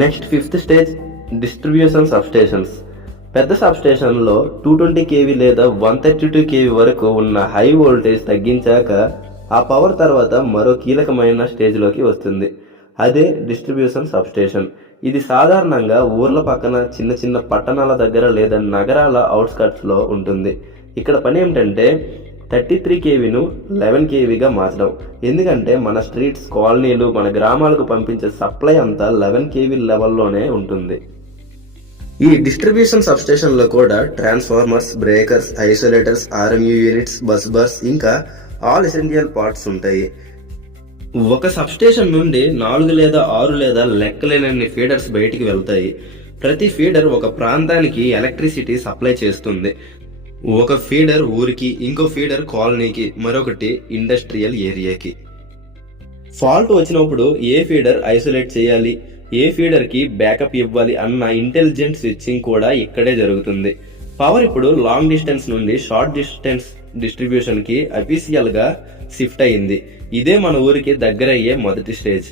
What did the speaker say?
Next fifth stage distribution substations. పెద్ద సబ్స్టేషన్లో 220 kV లేదా 132 kV వరకు ఉన్న హై వోల్టేజ్ తగ్గించాక ఆ పవర్ తర్వాత మరో కీలకమైన స్టేజ్లోకి వస్తుంది. అదే డిస్ట్రిబ్యూషన్ సబ్స్టేషన్. ఇది సాధారణంగా ఊర్ల పక్కన చిన్న చిన్న పట్టణాల దగ్గర లేదా నగరాల అవుట్స్కట్స్లో ఉంటుంది. ఇక్కడ పని ఏమిటంటే 33 kVను 11 kVగా మార్చడం. ఎందుకంటే మన స్ట్రీట్స్, కాలనీలు, మన గ్రామాలకు పంపించే సప్లై అంతా 11 kV లెవెల్లోనే ఉంటుంది. ఈ డిస్ట్రిబ్యూషన్ సబ్స్టేషన్లో కూడా transformers, breakers, isolators, RMU units, bus bars ఇంకా ఆల్ ఎసెన్షియల్ పార్ట్స్ ఉంటాయి. ఒక సబ్స్టేషన్ నుండి 4 లేదా 6 లేదా లెక్కలేనన్ని ఫీడర్స్ బయటికి వెళ్తాయి. ప్రతి ఫీడర్ ఒక ప్రాంతానికి ఎలక్ట్రిసిటీ సప్లై చేస్తుంది. ఒక ఫీడర్ ఊరికి, ఇంకో ఫీడర్ కాలనీకి, మరొకటి ఇండస్ట్రియల్ ఏరియాకి. ఫాల్ట్ వచ్చినప్పుడు ఏ ఫీడర్ ఐసోలేట్ చేయాలి, ఏ ఫీడర్ కి బ్యాకప్ ఇవ్వాలి అన్న ఇంటెలిజెంట్ స్విచ్చింగ్ కూడా ఇక్కడే జరుగుతుంది. పవర్ ఇప్పుడు లాంగ్ డిస్టెన్స్ నుండి షార్ట్ డిస్టెన్స్ డిస్ట్రిబ్యూషన్ కి అఫీషియల్ గా షిఫ్ట్ అయింది. ఇదే మన ఊరికి దగ్గరయ్యే మొదటి స్టేజ్.